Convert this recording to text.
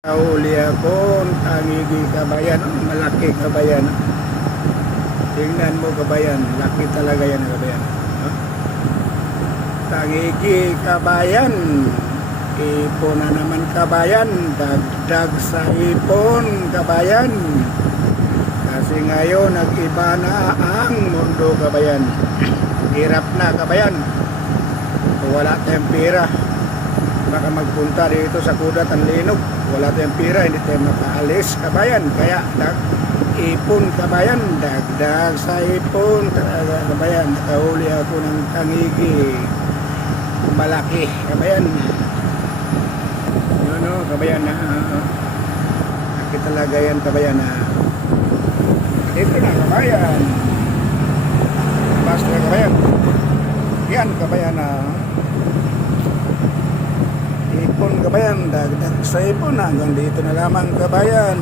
Kahuli ako, tangigi kabayan, malaki kabayan. Tingnan mo kabayan, laki talaga yan kabayan. Tangigi kabayan, ipon na naman kabayan, dagdag sa ipon kabayan. Kasi ngayon nag-iba na ang mundo kabayan. Hirap na kabayan. Wala tayong pera. Baka magpunta dito sa Kudat ang Linog, wala tayong pira, hindi tayo makaalis kabayan, kaya ipon kabayan, dagdag sa ipon talaga kabayan. Nakahuli ako ng tangigi malaki kabayan, yun o kabayan, laki talaga yan kabayan, dito na kabayan, basta kabayan, yan kabayan, ipon kabayan, dagdag sa ipon, hanggang dito na lamang kabayan.